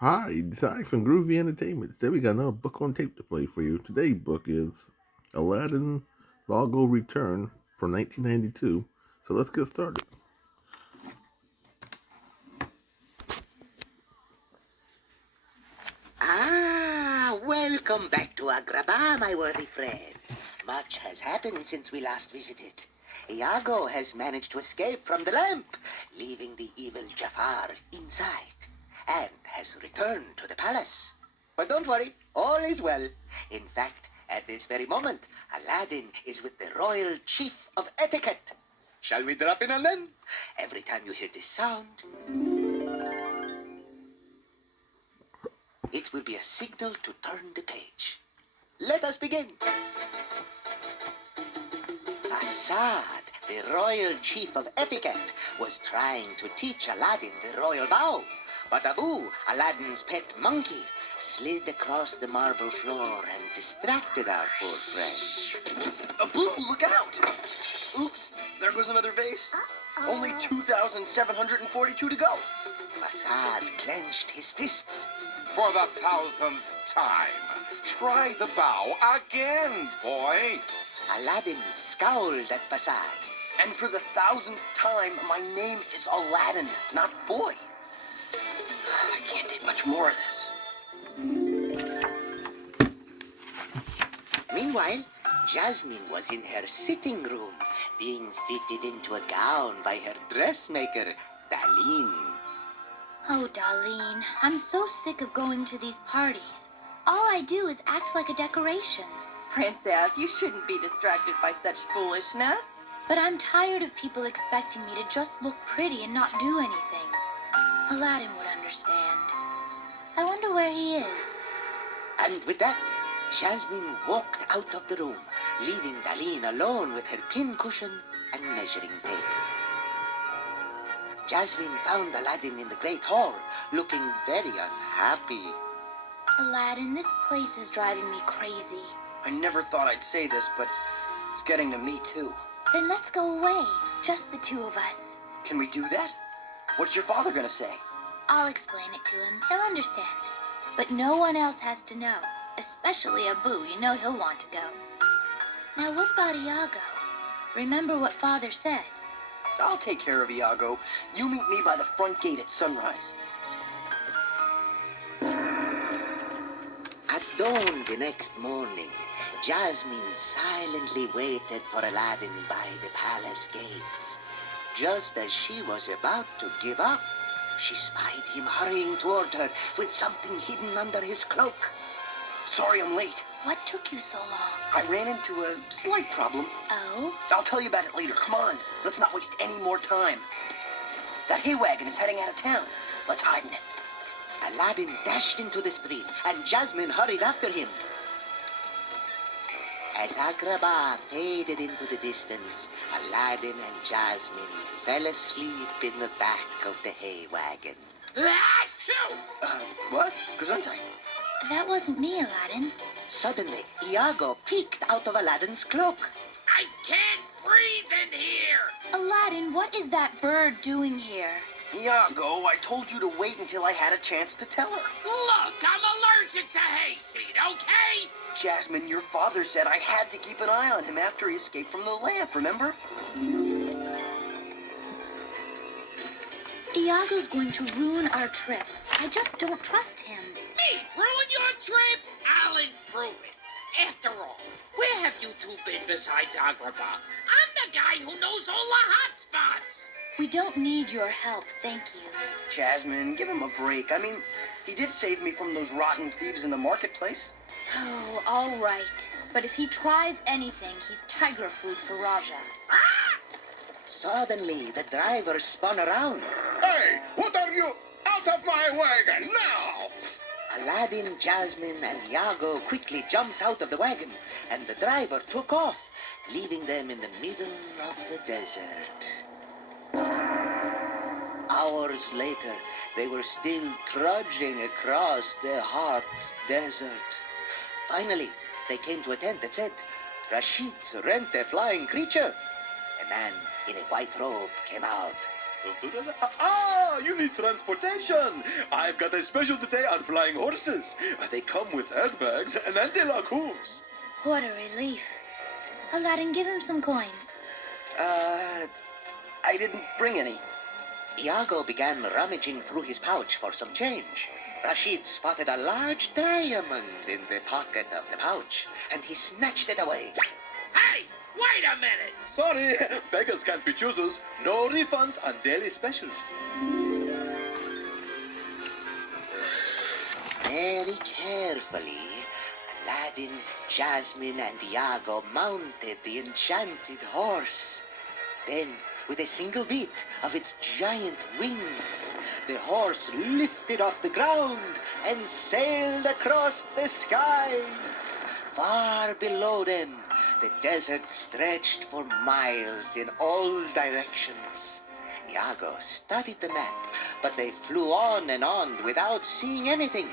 Hi, Ty from Groovy Entertainment. Today we got another book on tape to play for you. Today's book is Aladdin Lago Return from 1992. So let's get started. Welcome back to Agrabah, my worthy friend. Much has happened since we last visited. Iago has managed to escape from the lamp, leaving the evil Jafar inside, and has returned to the palace. But don't worry, all is well. In fact, at this very moment, Aladdin is with the royal chief of etiquette. Shall we drop in on them? Every time you hear this sound, it will be a signal to turn the page. Let us begin. Assad, the royal chief of etiquette, was trying to teach Aladdin the royal bow. But Abu, Aladdin's pet monkey, slid across the marble floor and distracted our poor friend. Abu, look out! Oops, there goes another vase. Only 2,742 to go. Assad clenched his fists. For the thousandth time, try the bow again, boy. Aladdin scowled at Assad. And for the 1,000th time, my name is Aladdin, not boy. I can't take much more of this. Meanwhile, Jasmine was in her sitting room, being fitted into a gown by her dressmaker, Daleen. Oh, Darlene, I'm so sick of going to these parties. All I do is act like a decoration. Princess, you shouldn't be distracted by such foolishness. But I'm tired of people expecting me to just look pretty and not do anything. Aladdin would understand. I wonder where he is. And with that, Jasmine walked out of the room, leaving Daleen alone with her pincushion and measuring tape. Jasmine found Aladdin in the great hall, looking very unhappy. Aladdin, this place is driving me crazy. I never thought I'd say this, but it's getting to me too. Then let's go away, just the two of us. Can we do that? What's your father gonna say? I'll explain it to him. He'll understand. But no one else has to know, especially Abu. You know he'll want to go. Now, what about Iago? Remember what Father said. I'll take care of Iago. You meet me by the front gate at sunrise. At dawn the next morning, Jasmine silently waited for Aladdin by the palace gates. Just as she was about to give up, she spied him hurrying toward her with something hidden under his cloak. Sorry I'm late. What took you so long? I ran into a slight problem. Oh? I'll tell you about it later. Come on. Let's not waste any more time. That hay wagon is heading out of town. Let's hide in it. Aladdin dashed into the street, and Jasmine hurried after him. As Agrabah faded into the distance, Aladdin and Jasmine fell asleep in the back of the hay wagon. What? Gesundheit. That wasn't me, Aladdin. Suddenly, Iago peeked out of Aladdin's cloak. I can't breathe in here! Aladdin, what is that bird doing here? Iago, I told you to wait until I had a chance to tell her. Look, I'm allergic to hayseed, okay? Jasmine, your father said I had to keep an eye on him after he escaped from the lamp, remember? Iago's going to ruin our trip. I just don't trust him. Me, ruin your trip? I'll improve it. After all, where have you two been besides Agrabah? I'm the guy who knows all the hot spots. We don't need your help, thank you. Jasmine, give him a break. I mean, he did save me from those rotten thieves in the marketplace. Oh, all right. But if he tries anything, he's tiger food for Raja. Suddenly, the driver spun around. Hey, what are you? Out of my wagon now! Aladdin, Jasmine, and Iago quickly jumped out of the wagon, and the driver took off, leaving them in the middle of the desert. Hours later, they were still trudging across the hot desert. Finally, they came to a tent that said, "Rashid's rent a flying creature." A man in a white robe came out. Ah, you need transportation. I've got a special today on flying horses. They come with airbags and anti-lock What a relief. Aladdin, give him some coins. I didn't bring any. Iago began rummaging through his pouch for some change. Rashid spotted a large diamond in the pocket of the pouch, and he snatched it away. Hey, wait a minute. Sorry, beggars can't be choosers. No refunds on daily specials. Very carefully, Aladdin, Jasmine, and Iago mounted the enchanted horse. Then, with a single beat of its giant wings, the horse lifted off the ground and sailed across the sky. Far below them, the desert stretched for miles in all directions. Iago studied the map, but they flew on and on without seeing anything.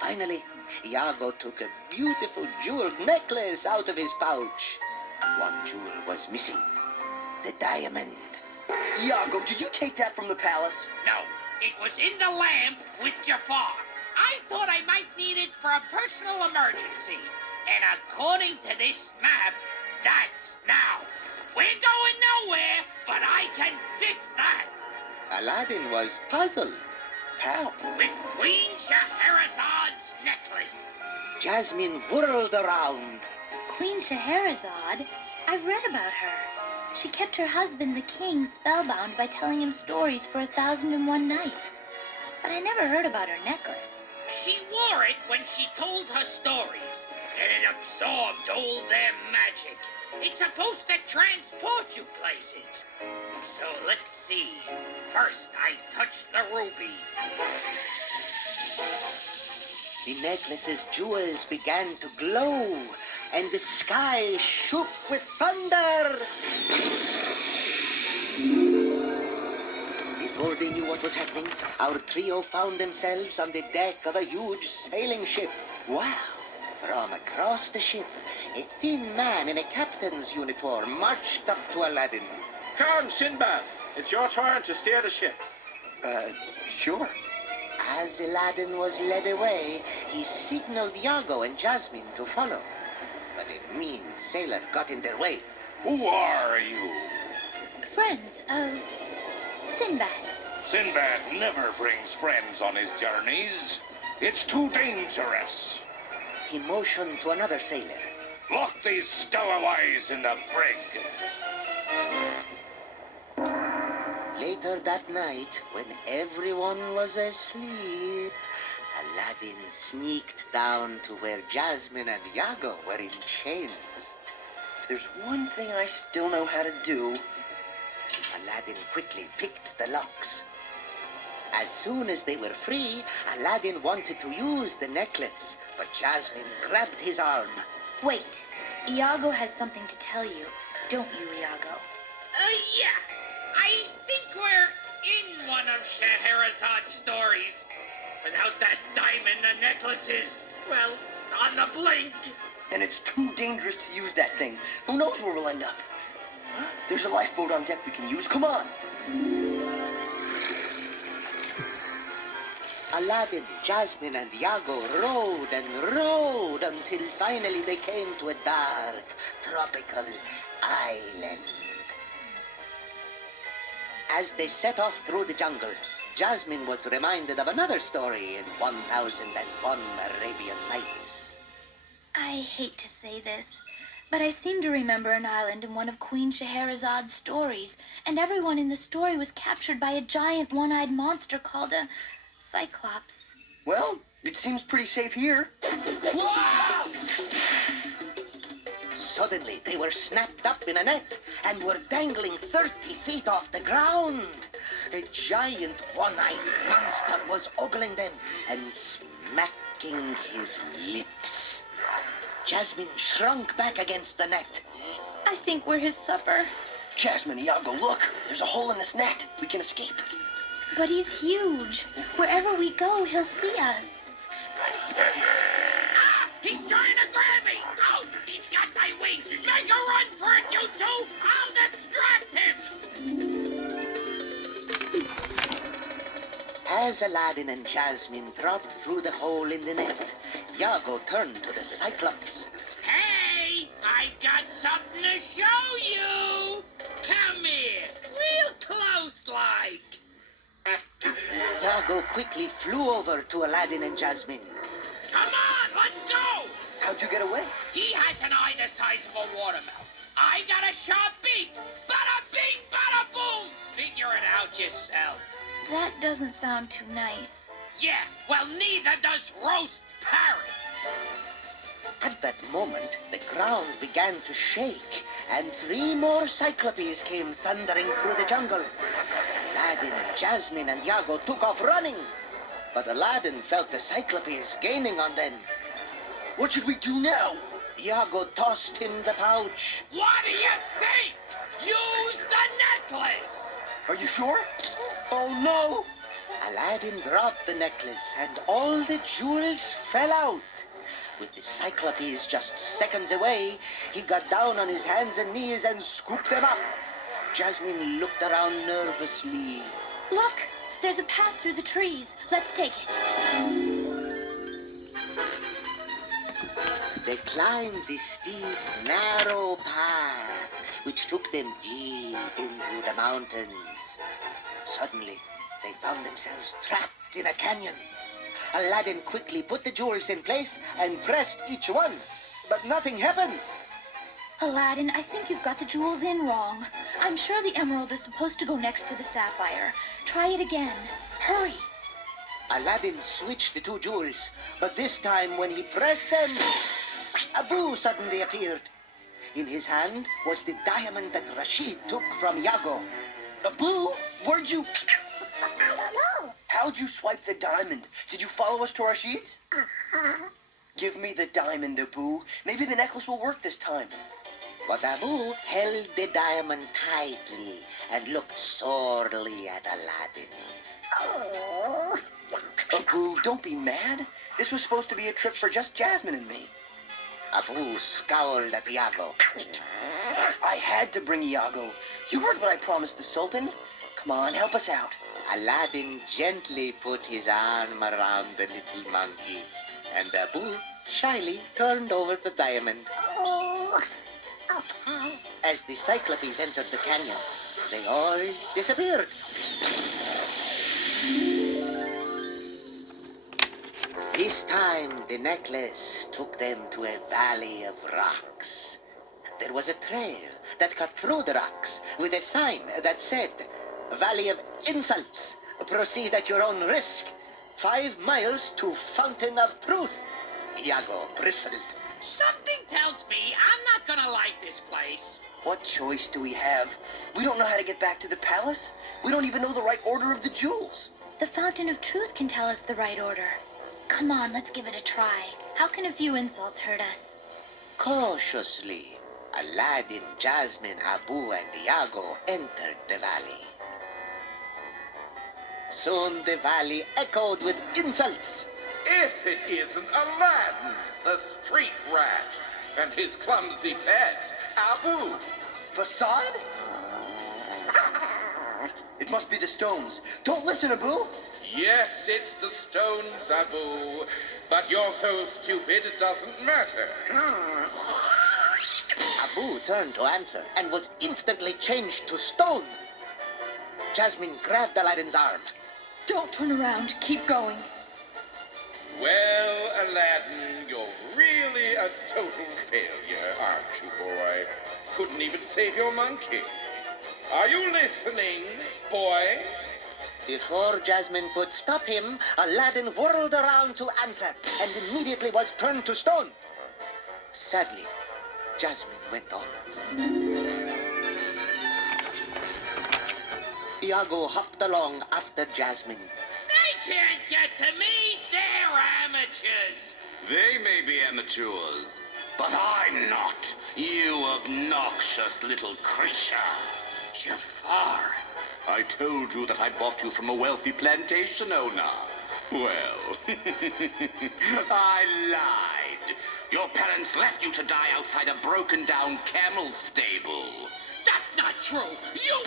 Finally, Iago took a beautiful jeweled necklace out of his pouch. One jewel was missing, the diamond. Iago, did you take that from the palace? No, it was in the lamp with Jafar. I thought I might need it for a personal emergency. And according to this map, that's now. We're going nowhere, but I can fix that. Aladdin was puzzled. How? With Queen Shahrazad's necklace. Jasmine whirled around. Queen Scheherazade? I've read about her. She kept her husband, the king, spellbound by telling him stories for 1,001 nights. But I never heard about her necklace. She wore it when she told her stories, and it absorbed all their magic. It's supposed to transport you places. So let's see. First, I touched the ruby. The necklace's jewels began to glow, and the sky shook with thunder. Before they knew what was happening, our trio found themselves on the deck of a huge sailing ship. Wow! From across the ship, a thin man in a captain's uniform marched up to Aladdin. Come, Sinbad. It's your turn to steer the ship. Sure. As Aladdin was led away, he signaled Iago and Jasmine to follow. But a mean sailor got in their way. Who are you? Friends of Sinbad. Sinbad never brings friends on his journeys. It's too dangerous. He motioned to another sailor. Lock these stowaways in the brig. Later that night, when everyone was asleep, Aladdin sneaked down to where Jasmine and Iago were in chains. If there's one thing I still know how to do. Aladdin quickly picked the locks. As soon as they were free, Aladdin wanted to use the necklace, but Jasmine grabbed his arm. Wait, Iago has something to tell you, don't you, Iago? Yeah. I think we're in one of Shahrazad's stories. Without that diamond, the necklace is, well, on the blink. And it's too dangerous to use that thing. Who knows where we'll end up? There's a lifeboat on deck we can use. Come on. Aladdin, Jasmine, and Iago rowed and rowed until finally they came to a dark, tropical island. As they set off through the jungle, Jasmine was reminded of another story in 1001 Arabian Nights. I hate to say this, but I seem to remember an island in one of Queen Shaherazade's stories, and everyone in the story was captured by a giant one-eyed monster called a Cyclops. Well, it seems pretty safe here. Suddenly, they were snapped up in a net and were dangling 30 feet off the ground. A giant one-eyed monster was ogling them and smacking his lips. Jasmine shrunk back against the net. I think we're his supper. Jasmine, Iago, look. There's a hole in this net. We can escape. But he's huge. Wherever we go, he'll see us. Ah! He's trying to grab me! Oh, he's got my wing! Make a run for it, you two! I'll distract him! As Aladdin and Jasmine dropped through the hole in the net, Iago turned to the Cyclops. Hey, I got something to show you. Come here, real close like. Iago quickly flew over to Aladdin and Jasmine. Come on, let's go. How'd you get away? He has an eye the size of a watermelon. I got a sharp beak. Bada bing, bada boom. Figure it out yourself. That doesn't sound too nice. Yeah, well, neither does roast parrot. At that moment, the ground began to shake, and 3 more Cyclopes came thundering through the jungle. Aladdin, Jasmine, and Iago took off running, but Aladdin felt the Cyclopes gaining on them. What should we do now? Iago tossed him the pouch. What do you think? Use the necklace. Are you sure? Oh no! Aladdin dropped the necklace, and all the jewels fell out. With the Cyclopes just seconds away, he got down on his hands and knees and scooped them up. Jasmine looked around nervously. Look, there's a path through the trees. Let's take it. They climbed the steep, narrow path, which took them deep into the mountains. Suddenly, they found themselves trapped in a canyon. Aladdin quickly put the jewels in place and pressed each one, but nothing happened. Aladdin, I think you've got the jewels in wrong. I'm sure the emerald is supposed to go next to the sapphire. Try it again. Hurry. Aladdin switched the 2 jewels, but this time when he pressed them, Abu suddenly appeared. In his hand was the diamond that Rashid took from Iago. Abu, where'd you... How'd you swipe the diamond? Did you follow us to Rashid's? Give me the diamond, Abu. Maybe the necklace will work this time. But Abu held the diamond tightly and looked sorely at Aladdin. Abu, don't be mad. This was supposed to be a trip for just Jasmine and me. Abu scowled at Iago. I had to bring Iago. You heard what I promised the Sultan. Come on, help us out. Aladdin gently put his arm around the little monkey, and Abu shyly turned over the diamond. As the Cyclopes entered the canyon, they all disappeared. This time, the necklace took them to a valley of rocks. There was a trail that cut through the rocks with a sign that said, Valley of Insults. Proceed at your own risk. 5 miles to Fountain of Truth. Iago bristled. Something tells me I'm not gonna like this place. What choice do we have? We don't know how to get back to the palace. We don't even know the right order of the jewels. The Fountain of Truth can tell us the right order. Come on, let's give it a try. How can a few insults hurt us? Cautiously, Aladdin, Jasmine, Abu, and Iago entered the valley. Soon the valley echoed with insults. If it isn't Aladdin, the street rat, and his clumsy pet, Abu. Facade? It must be the stones. Don't listen, Abu. Yes, it's the stones, Abu. But you're so stupid it doesn't matter. Abu turned to answer and was instantly changed to stone. Jasmine grabbed Aladdin's arm. Don't turn around. Keep going. Well, Aladdin, you're really a total failure, aren't you, boy? Couldn't even save your monkey. Are you listening, boy? Before Jasmine could stop him, Aladdin whirled around to answer and immediately was turned to stone. Sadly, Jasmine went on. Iago hopped along after Jasmine. They can't get to me. They're amateurs. They may be amateurs, but I'm not, you obnoxious little creature. Jafar. I told you that I bought you from a wealthy plantation owner. Well, I lied. Your parents left you to die outside a broken-down camel stable. That's not true. You...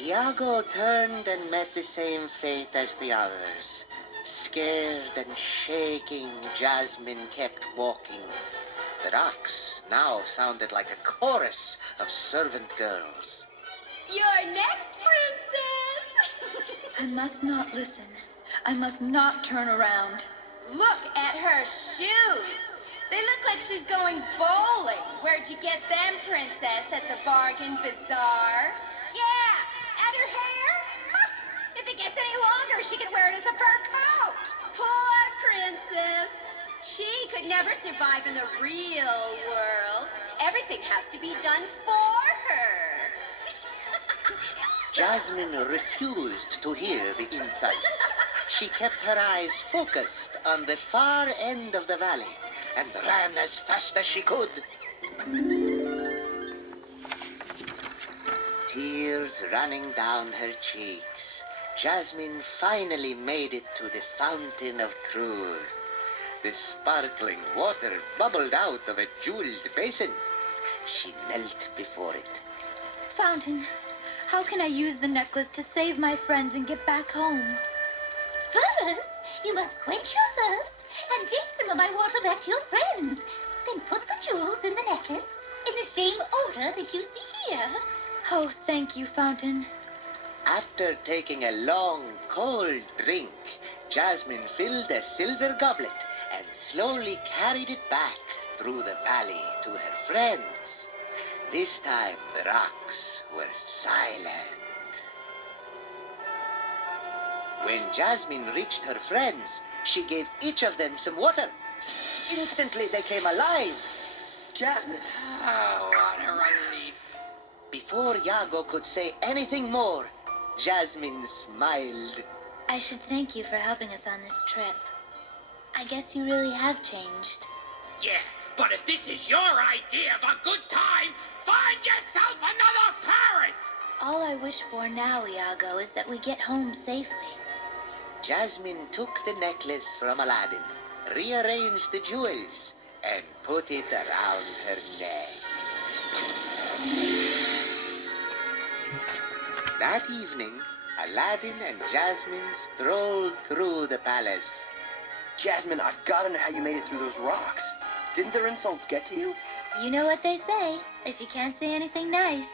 Iago turned and met the same fate as the others. Scared and shaking, Jasmine kept walking. The rocks now sounded like a chorus of servant girls. You're next, princess! I must not listen. I must not turn around. Look at her shoes. They look like she's going bowling. Where'd you get them, princess? At the bargain bazaar? Yeah, and her hair? If it gets any longer, she can wear it as a fur coat. Poor princess. She could never survive in the real world. Everything has to be done for her. Jasmine refused to hear the insights. She kept her eyes focused on the far end of the valley and ran as fast as she could. Tears running down her cheeks, Jasmine finally made it to the fountain of truth. The sparkling water bubbled out of a jeweled basin. She knelt before it. Fountain, how can I use the necklace to save my friends and get back home? First, you must quench your thirst and take some of my water back to your friends. Then put the jewels in the necklace in the same order that you see here. Oh, thank you, Fountain. After taking a long, cold drink, Jasmine filled a silver goblet and slowly carried it back through the valley to her friends. This time the rocks were silent. When Jasmine reached her friends, she gave each of them some water. Instantly they came alive. Jasmine. Oh, what a relief. Before Iago could say anything more, Jasmine smiled. I should thank you for helping us on this trip. I guess you really have changed. Yeah, but if this is your idea of a good time, find yourself another parent! All I wish for now, Iago, is that we get home safely. Jasmine took the necklace from Aladdin, rearranged the jewels, and put it around her neck. That evening, Aladdin and Jasmine strolled through the palace. Jasmine, I've got to know how you made it through those rocks. Didn't their insults get to you? You know what they say, if you can't say anything nice.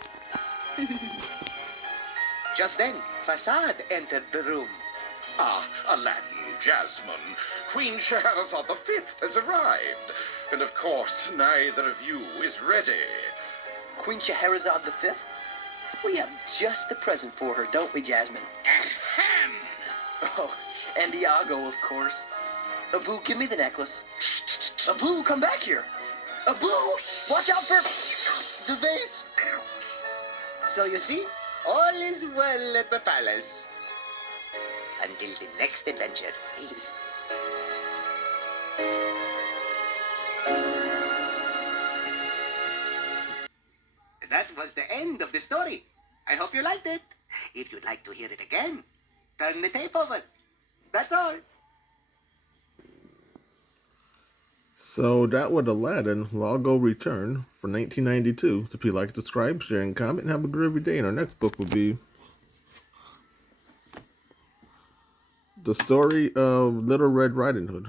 Just then, Fasad entered the room. Ah, Aladdin, Jasmine, Queen Scheherazade the Fifth has arrived. And of course, neither of you is ready. Queen Scheherazade the Fifth? We have just the present for her, don't we, Jasmine? Ahem! Oh, and Iago, of course. Abu, give me the necklace. Abu, come back here. Abu, watch out for the vase. So you see, all is well at the palace. Until the next adventure. That was the end of the story. I hope you liked it. If you'd like to hear it again, turn the tape over. That's all. So that was Aladdin, Lago Return for 1992. So if you like, subscribe, share, and comment, and have a groovy day. And our next book will be The Story of Little Red Riding Hood.